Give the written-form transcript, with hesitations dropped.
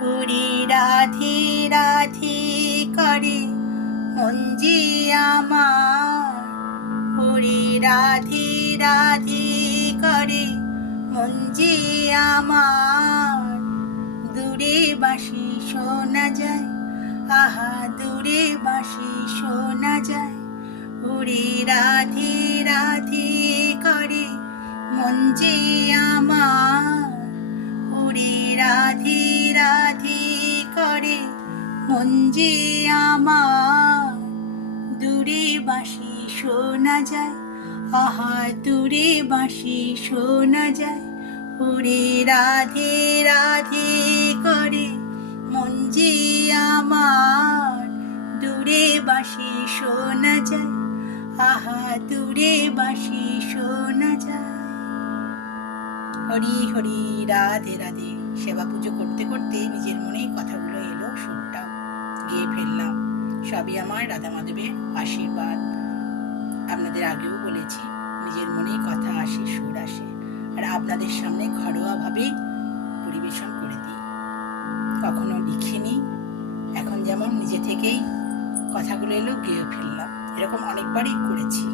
হরি রাধে রাধে করে মন যে আমার, হরি রাধে রাধে করে মন যে আমার। দূরে বাঁশি শোনা যায়, আহা দূরে বাঁশি শোনা যায়। হরি রাধে রাধে করে মন যে আমার, হরি রাধে রাধে করে মন যে আমার। দূরে বাঁশি শোনা যায়, আহা দূরে বাঁশি শোনা যায়। হরি রাধে রাধে করে মন যে আমার, দূরে বাঁশি শোনা যায়, আহা দূরে বাঁশি শোনা যায়। হরি হরি রাধে রাধে। সেবা পুজো করতে করতে নিজের মনেই কথাগুলো এলো, সুরটা গিয়ে ফেললাম। সবই আমার রাধা মাধবের আশীর্বাদ। আপনাদের আগেও বলেছি, নিজের মনেই কথা আসে, সুর আসে, আর আপনাদের সামনে ঘরোয়াভাবেই পরিবেশন করে দিই। কখনো লিখিনি, এখন যেমন নিজে থেকেই কথাগুলো এলো গেয়ে ফেললাম। এরকম অনেকবারই করেছি।